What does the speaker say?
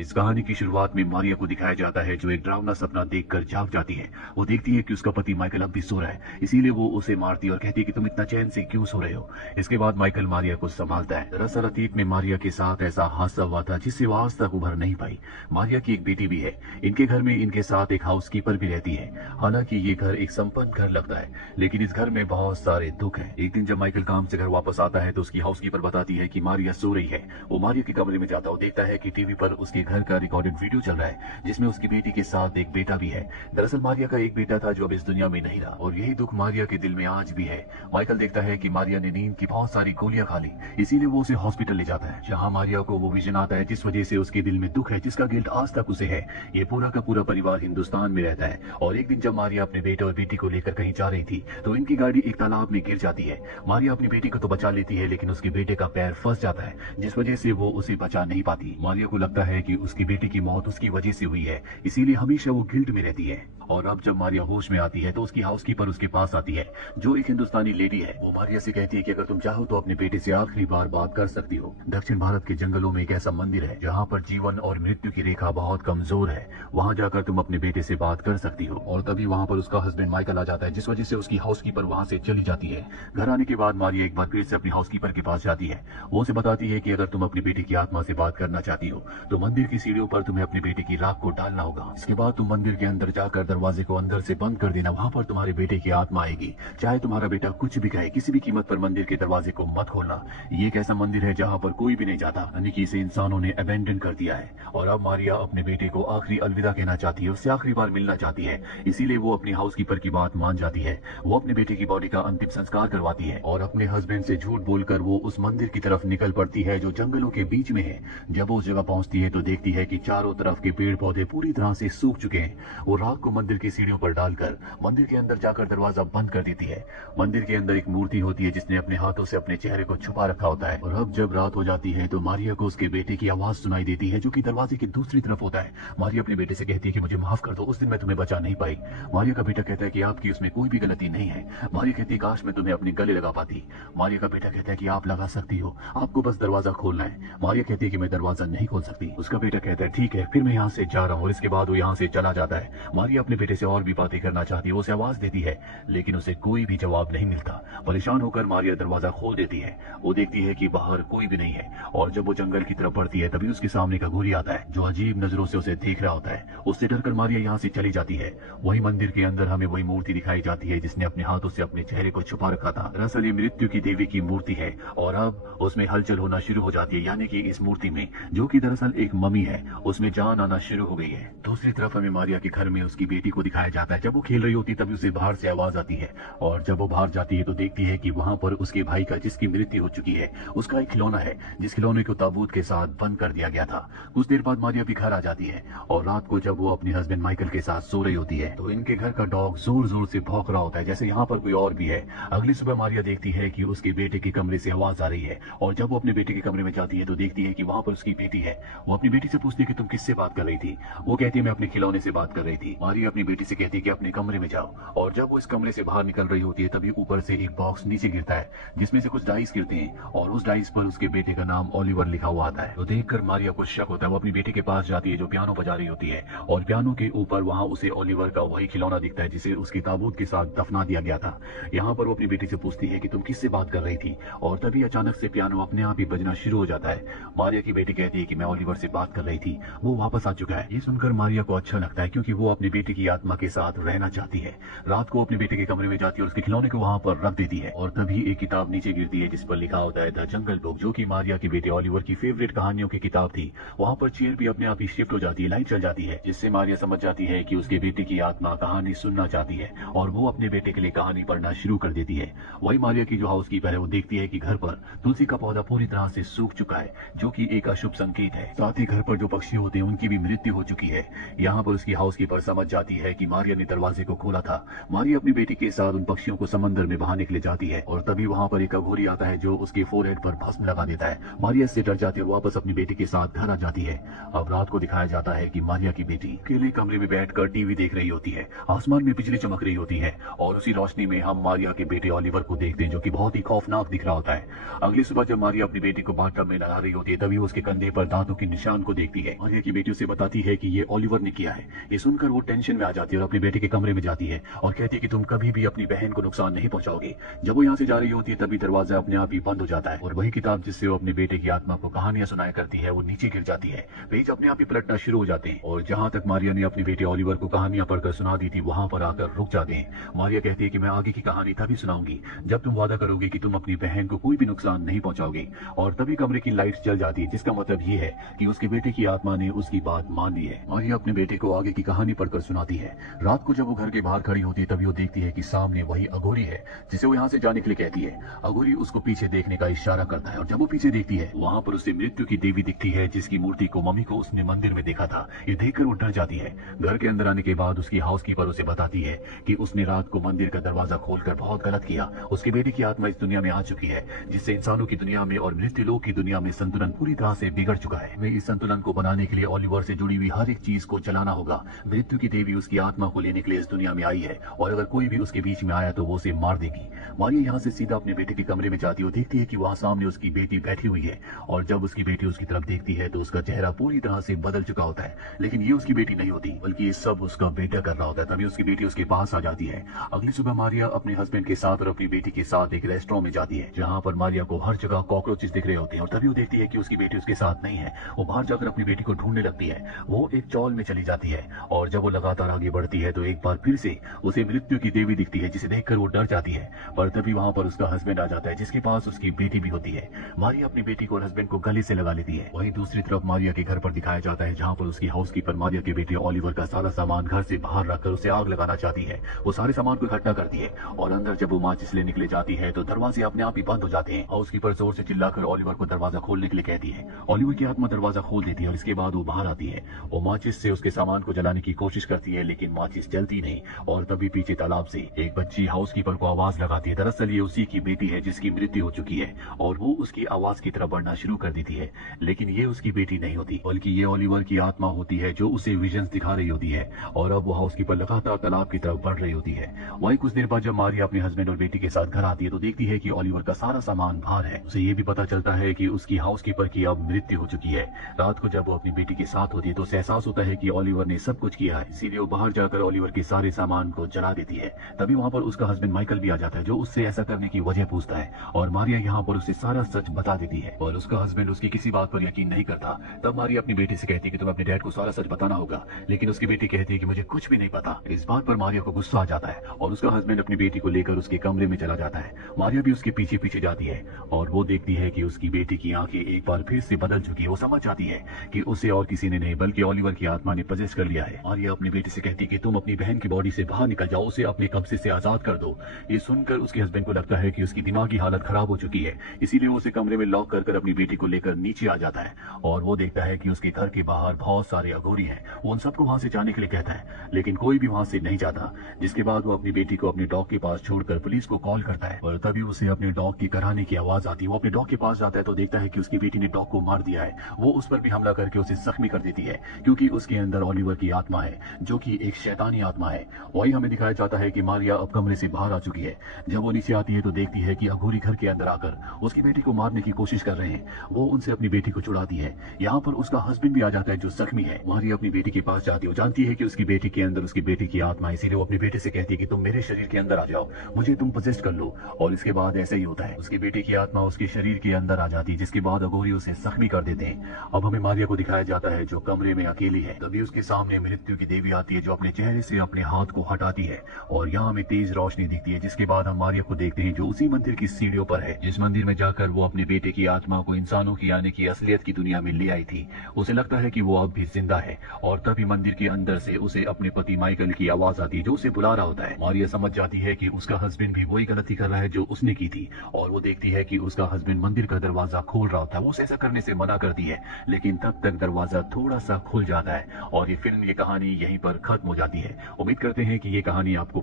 इस कहानी की शुरुआत में मारिया को दिखाया जाता है जो एक डरावना सपना देखकर जाग जाती है। वो देखती है कि उसका पति माइकल अब भी सो रहा है, इसीलिए वो उसे मारती है और कहती है कि तुम इतना चैन से क्यों सो रहे हो। इसके बाद माइकल मारिया को संभालता है। दरअसल अतीत में मारिया के साथ ऐसा हादसा हुआ था जिससे वो आज तक उभर नहीं पाई। मारिया की एक बेटी भी है। इनके घर में इनके साथ एक हाउसकीपर भी रहती है। हालांकि ये घर एक संपन्न घर लगता है, लेकिन इस घर में बहुत सारे दुख है। एक दिन जब माइकल काम से घर वापस आता है तो उसकी हाउसकीपर बताती है कि मारिया सो रही है। वो मारिया के कमरे में जाता है, देखता है कि टीवी पर उसके घर का रिकॉर्डेड वीडियो चल रहा है जिसमें उसकी बेटी के साथ एक बेटा भी है। दरअसल मारिया का एक बेटा था जो अब इस दुनिया में नहीं रहा और यही दुख मारिया के दिल में आज भी है। माइकल देखता है कि मारिया ने नींद की बहुत सारी गोलियां खा ली, इसीलिए वो उसे हॉस्पिटल ले जाता है जहां मारिया को वो विजन आता है जिस वजह से उसके दिल में दुख है, जिसका गिल्ट आज तक उसे है। ये पूरा का पूरा परिवार हिंदुस्तान में रहता है और एक दिन जब मारिया अपने बेटे और बेटी को लेकर कहीं जा रही थी तो इनकी गाड़ी एक तालाब में गिर जाती है। मारिया अपनी बेटी को तो बचा लेती है लेकिन उसके बेटे का पैर फंस जाता है जिस वजह से वो उसे बचा नहीं पाती। मारिया को लगता है कि उसकी बेटी की मौत उसकी वजह से हुई है, इसीलिए हमेशा वो गिल्ट में रहती है। और अब जब मारिया होश में आती है तो उसकी हाउसकीपर उसके पास आती है जो एक हिंदुस्तानी लेडी है। वो मारिया से कहती है कि अगर तुम चाहो तो अपने बेटे से आखिरी बार बात कर सकती हो। दक्षिण भारत के जंगलों में एक ऐसा मंदिर है जहाँ पर जीवन और मृत्यु की रेखा बहुत कमजोर है, वहाँ जाकर तुम अपने बेटे से बात कर सकती हो। और तभी वहाँ पर उसका हस्बैंड माइकल आ जाता है जिस वजह से उसकी हाउसकीपर वहाँ से चली जाती है। घर आने के बाद मारिया एक बार फिर से अपनी हाउसकीपर के पास जाती है। वो उसे बताती है कि अगर तुम अपनी बेटी की आत्मा से बात करना चाहती हो तो मंदिर की सीढ़ियों पर तुम्हें अपने बेटे की राख को डालना होगा। इसके बाद तुम मंदिर के अंदर जाकर दरवाजे को अंदर से बंद कर देना, वहाँ पर तुम्हारे बेटे की आत्मा आएगी। चाहे तुम्हारा बेटा कुछ भी कहे, किसी भी कीमत पर मंदिर के दरवाजे को मत खोलना। ये एक ऐसा मंदिर है जहाँ पर कोई भी नहीं जाता, यानी कि इसे इंसानों ने अबेंडन कर दिया है। और अब मारिया अपने बेटे को आखिरी अलविदा कहना चाहती है, उससे आखिरी बार मिलना चाहती है, इसीलिए वो अपनी हाउसकीपर की बात मान जाती है। वो अपने बेटे की बॉडी का अंतिम संस्कार करवाती है और अपने हस्बैंड से झूठ बोलकर वो उस मंदिर की तरफ निकल पड़ती है जो जंगलों के बीच में है। जब वो उस जगह पहुंचती है तो देखती है कि चारों तरफ के पेड़ पौधे पूरी तरह से सूख चुके हैं। वो राख को मंदिर की सीढ़ियों पर डालकर मंदिर के अंदर जाकर दरवाजा बंद कर देती है। मंदिर के अंदर एक मूर्ति होती है जिसने अपने हाथों से अपने चेहरे को छुपा रखा होता है। और अब जब रात हो जाती है तो मारिया को उसके बेटे की आवाज सुनाई देती है जो कि दरवाजे की दूसरी तरफ होता है। मारिया अपने बेटे से कहती है कि मुझे माफ कर दो, उस दिन मैं तुम्हें बचा नहीं पाई। मारिया का बेटा कहता है कि आपकी उसमें कोई भी गलती नहीं है। मारिया कहती है काश मैं तुम्हें अपने गले लगा पाती। मारिया का बेटा कहता है कि आप लगा सकती हो, आपको बस दरवाजा खोलना है। मारिया कहती है कि मैं दरवाजा नहीं खोल सकती। उसका बेटा कहता है ठीक है फिर मैं यहाँ से जा रहा हूँ, और इसके बाद वो यहाँ से चला जाता है। मारिया अपने बेटे से और भी बातें करना चाहती है, वो उसे आवाज देती है लेकिन उसे कोई भी जवाब नहीं मिलता। परेशान होकर मारिया दरवाजा खोल देती है। वो देखती है कि बाहर कोई भी नहीं है और जब वो जंगल की तरफ बढ़ती है तभी उसके सामने का घोरी आता है जो अजीब नजरों से उसे देख रहा होता है। उससे डरकर मारिया यहाँ से चली जाती है। वही मंदिर के अंदर हमें वही मूर्ति दिखाई जाती है जिसने अपने हाथों से अपने चेहरे को छुपा रखा था। दरअसल ये मृत्यु की देवी की मूर्ति है और अब उसमें हलचल होना शुरू हो जाती है, यानी कि इस मूर्ति में जो कि दरअसल एक मम्मी है उसमें जान आना शुरू हो गई है। दूसरी तरफ हमें मारिया के घर में उसकी बेटी को दिखाया जाता है। जब वो खेल रही होती तभी उसे बाहर से आवाज आती है और जब वो बाहर जाती है तो देखती है कि वहां पर उसके भाई का जिसकी मृत्यु हो चुकी है उसका एक खिलौना है जिस खिलौने को ताबूत के साथ बंद कर दिया गया था। कुछ देर बाद मारिया भी घर आ जाती है और रात को जब वो अपने हस्बैंड माइकल के साथ सो रही होती है तो इनके घर का डॉग जोर जोर से भौंक रहा होता है जैसे यहाँ पर कोई और भी है। अगली सुबह मारिया देखती है कि उसके बेटे के कमरे से आवाज आ रही है और जब वो अपने बेटे के कमरे में जाती है तो देखती है कि वहां पर उसकी बेटी है। वो अपनी बेटी से पूछती है कि तुम किससे बात कर रही थी। वो कहती है मैं अपने खिलौने से बात कर रही थी। मारिया अपनी बेटी से कहती है कि अपने कमरे में जाओ और जब वो इस कमरे से बाहर निकल रही होती है तभी ऊपर से एक बॉक्स नीचे गिरता है जिसमें से कुछ डाइस गिरते हैं और उस डाइस पर उसके बेटे का नाम ओलिवर लिखा हुआ आता है। तो देखकर मारिया को शक होता है। वो अपनी बेटी के पास जाती है जो पियानो बजा रही होती है और पियानो के ऊपर वहां उसे ओलिवर का वही खिलौना दिखता है जिसे उसकी ताबूत के साथ दफना दिया गया था। यहाँ पर वो अपनी बेटी से पूछती है कि तुम किससे बात कर रही थी और तभी अचानक से पियानो अपने आप ही बजना शुरू हो जाता है। मारिया की बेटी कहती है कि मैं ओलिवर से बात कर रही थी, वो वापस आ चुका है। ये सुनकर मारिया को अच्छा लगता है क्योंकि वो अपनी बेटी की आत्मा के साथ रहना चाहती है। रात को अपने बेटे के कमरे में जाती है और उसके खिलौने को वहां पर रख देती है और तभी एक किताब नीचे गिरती है जिस पर लिखा होता है द जंगल बुक, जो कि मारिया के बेटे ओलिवर की फेवरेट कहानियों की किताब थी। वहां पर चेयर भी अपने आप ही शिफ्ट हो जाती है, लाइट चल जाती है जिससे मारिया समझ जाती है कि उसके बेटे की आत्मा कहानी सुनना चाहती है और वो अपने बेटे के लिए कहानी पढ़ना शुरू कर देती है। वही मारिया की जो हाउसकीपर है वो देखती है कि घर पर तुलसी का पौधा पूरी तरह से सूख चुका है जो कि एक अशुभ संकेत है। साथ ही घर पर जो पक्षी होते हैं उनकी भी मृत्यु हो चुकी है। यहाँ पर उसकी हाउसकीपर समझ जाती है कि मारिया ने दरवाजे को खोला था। मारिया अपनी बेटी के साथ उन पक्षियों को समंदर में बहाने के लिए जाती है और तभी वहां पर एक अघोरी आता है जो उसके फोरहेड पर भस्म लगा देता है। मारिया इससे डर जाती है और वापस अपनी बेटी के साथ घर आ जाती है। अब रात को दिखाया जाता है कि मारिया की बेटी अकेले कमरे में बैठकर टीवी देख रही होती है। आसमान में बिजली चमक रही होती है और उसी रोशनी में हम मारिया के बेटे ओलिवर को देखते हैं जो कि बहुत ही खौफनाक दिख रहा होता है। अगली सुबह जब मारिया अपनी बेटी को बाथटब में नहा रही होती है तभी उसके कंधे पर दांतों के निशान को देखती है। मारिया की बेटी उसे बताती है कि ये ओलिवर ने किया है। ये सुनकर वो टेंशन में आ जाती है और अपने बेटे के कमरे में जाती है और कहती है कि तुम कभी भी अपनी बहन को नुकसान नहीं पहुंचाओगे। जब वो यहाँ से जा रही होती है तभी दरवाजा अपने आप ही बंद हो जाता है और वही किताब जिससे वो अपने बेटे की आत्मा को कहानियां सुनाया करती है वो नीचे गिर जाती है। पेज अपने आप ही पलटना शुरू हो जाते हैं और जहां तक मारिया ने अपने बेटे ओलिवर को कहानियां पढ़कर सुना दी थी वहां पर आकर रुक जाते हैं। मारिया कहती है कि मैं आगे की कहानी तभी सुनाऊंगी जब तुम वादा करोगे कि तुम अपनी बहन को कोई भी नुकसान नहीं पहुंचाओगे। और तभी कमरे की लाइट जल जाती है, जिसका मतलब ये है कि उसके बेटे की आत्मा ने उसकी बात मान ली है। मारिया अपने बेटे को आगे की कहानी पढ़कर सुनाती है। रात को जब वो घर के बाहर खड़ी होती है तभी वो देखती है कि सामने वही अघोरी है जिसे वो यहाँ से जाने के लिए कहती है। अघोरी उसको पीछे देखने का इशारा करता है और जब वो पीछे देखती है वहां पर उसे मृत्यु की देवी दिखती है जिसकी मूर्ति को मम्मी को उसने मंदिर में देखा था। ये देखकर वो डर जाती है। घर के अंदर आने के बाद उसकी हाउसकीपर उसे बताती है कि उसने रात को मंदिर का दरवाजा खोलकर बहुत गलत किया। उसके बेटे की आत्मा इस दुनिया में आ चुकी है जिससे इंसानों की दुनिया में और मृत्यु लोक की दुनिया में संतुलन पूरी तरह से बिगड़ चुका है। हमें इस संतुलन को बनाने के लिए ओलिवर से जुड़ी हुई हर एक चीज को चलाना होगा। मृत्यु की देवी उसकी आत्मा को लेने के लिए इस दुनिया में आई है और अगर कोई भी उसके बीच में आया तो वो उसे मार देगी। मारिया यहाँ से सीधा अपने बेटे के कमरे में जाती है, देखती है कि वहाँ सामने उसकी बेटी बैठी हुई है और जब उसकी बेटी उसकी तरफ देखती है तो उसका चेहरा पूरी तरह से बदल चुका होता है। लेकिन ये उसकी बेटी नहीं होती बल्कि ये सब उसका बेटा कर रहा होता है। तभी उसकी बेटी उसके पास आ जाती है। अगली सुबह मारिया अपने हस्बैंड के साथ और अपनी बेटी के साथ एक रेस्टोरेंट में जाती है जहाँ पर मारिया को हर जगह कॉकरोचेस दिख रहे होते हैं और तभी वो देखती है कि उसकी बेटी उसके साथ नहीं है। वो बाहर जाकर अपनी बेटी को ढूंढने लगती है। वो एक चौल में चली जाती है और जब वो लगातार आगे बढ़ती है तो एक बार फिर से उसे मृत्यु की देवी दिखती है जिसे देखकर वो डर जाती है। पर तभी वहां पर उसका हस्बैंड आ जाता है जिसके पास उसकी बेटी भी होती है। मारिया अपनी बेटी को और हस्बैंड को गले से लगा लेती है। वहीं दूसरी तरफ मारिया के घर पर दिखाया जाता है जहाँ पर उसकी हाउसकीपर मारिया के बेटे ओलिवर का सारा सामान घर से बाहर रखकर उसे आग लगाना चाहती है। वो सारे सामान को इकट्ठा करती है और अंदर जब वो माचिस लेने के लिए जाती है तो दरवाजे अपने आप ही बंद हो जाते हैं। हाउसकीपर जोर से चिल्लाकर ओलिवर को दरवाजा खोलने के लिए कहती है। ओलिवर की आत्मा दरवाजा खोल देती है और इसके बाद वो बाहर आती है। वो माचिस से उसके सामान को जलाने की कोशिश करती है लेकिन माचिस जलती नहीं और तभी पीछे तालाब से एक बच्ची हाउसकीपर को आवाज लगाती है। दरअसल ये उसी की बेटी है जिसकी मृत्यु हो चुकी है और वो उसकी आवाज की तरफ बढ़ना शुरू कर देती है। लेकिन ये उसकी बेटी नहीं होती बल्कि ये ओलिवर की आत्मा होती है जो उसे विजन्स दिखा रही होती है और अब वो हाउसकीपर लगातार तालाब की तरफ बढ़ रही होती है। वहीं कुछ देर बाद जब मारिया अपने हस्बैंड और बेटी के साथ घर आती है तो देखती है कि ओलिवर का सारा सामान बाहर है। उसे ये भी पता चलता है कि उसकी हाउसकीपर की अब मृत्यु हो चुकी है। रात को जब वो अपनी बेटी के साथ होती है तो उसे एहसास होता है कि ओलिवर ने सब कुछ किया है, इसीलिए वो बाहर जाकर ओलिवर के सारे सामान को जला देती है। तभी वहां पर उसका हस्बैंड माइकल भी आ जाता है जो उससे ऐसा करने की वजह पूछता है और मारिया यहाँ पर उसे सारा सच बता देती है और उसका हस्बैंड उसकी किसी बात पर यकीन नहीं करता। तब मारिया अपनी बेटी से कहती है कि तुम्हें अपने डैड को सारा सच बताना होगा, लेकिन उसकी बेटी कहती है कि मुझे कुछ भी नहीं पता। इस बात पर मारिया को गुस्सा आ जाता है और उसका हस्बैंड अपनी बेटी को लेकर उसके कमरे में चला जाता है। मारिया भी उसके पीछे पीछे जाती है और वो देखती है कि उसकी बेटी की आंखें एक बार फिर से बदल चुकी है। वो समझ जाती है कि उसे और किसी ने नहीं बल्कि ओलिवर की आत्मा ने पजेस कर लिया है। मारिया अपनी बेटी से कहती है कि तुम अपनी बहन की बॉडी से बाहर निकल जाओ, उसे अपने कब्जे से आजाद कर दो। ये सुनकर उसके हस्बैंड को लगता है कि उसकी दिमागी हालत खराब हो चुकी है, इसीलिए वो उसे कमरे में लॉक कर अपनी बेटी को लेकर नीचे आ जाता है और वो देखता है कि उसके घर के बाहर बहुत सारे अघोरी हैं। वो उन सबको वहां से जाने के लिए कहता है लेकिन कोई भी वहां से नहीं जाता। जिसके बाद वो अपनी बेटी को अपने डॉग के पास छोड़कर पुलिस को कॉल करता है और तभी उसे अपने डॉग की कराने की आवाज आती है। वो अपने डॉग के पास जाता है तो देखता है कि उसकी बेटी ने डॉग को मार दिया है। वो उस पर भी हमला करके उसे जख्मी कर देती है क्योंकि उसके अंदर ओलिवर की आत्मा है जो कि एक शैतानी आत्मा है। वही हमें दिखाया जाता है कि मारिया अब कमरे से बाहर आ चुकी है। जब वो नीचे आती है तो देखती है कि अघोरी घर के अंदर आकर उसकी बेटी को मारने की कोशिश कर रहे हैं। वो उनसे अपनी बेटी को छुड़ाती है। यहाँ पर उसका हस्बैंड भी आ जाता है जो जख्मी है। मारिया अपनी बेटी के पास जाती है, जानती है कि उसकी बेटी के अंदर उसकी बेटी की आत्मा है, इसीलिए वो अपनी बेटी से कहती है कि तुम मेरे शरीर के अंदर आ जाओ, मुझे तुम पोजेस्ट कर लो। और इसके बाद ऐसा ही होता है, उसकी बेटी की आत्मा उसके शरीर के अंदर आ जाती है जिसके बाद अघोरी उसे जख्मी कर देते हैं। अब हमें मारिया को दिखाया जाता है जो कमरे में अकेली है। तभी उसके सामने मृत्यु की देवी आती है जो अपने चेहरे से अपने हाथ को हटाती है और यहाँ हमें तेज रोशनी दिखती है। जिसके बाद हम मारिया को देखते हैं जो उसी मंदिर की सीढ़ियों पर है जिस मंदिर में जाकर वो अपने बेटे की आत्मा को इंसानों की यानी कि असलियत की दुनिया में ले आई थी। उसे लगता है कि वो अब भी जिंदा है और तभी मंदिर के अंदर से उसे अपने पति माइकल की आवाज आती है जो उसे बुला रहा होता है। मारिया समझ जाती है कि उसका हस्बैंड भी वही गलती कर रहा है जो उसने की थी और वो देखती है कि उसका हस्बैंड मंदिर का दरवाजा खोल रहा होता है। वो उसे ऐसा करने से मना करती है लेकिन तब तक दरवाजा थोड़ा सा खुल जाता है और ये फिल्म, ये कहानी यहीं पर खत्म हो जाती है। उम्मीद करते हैं कि ये कहानी आपको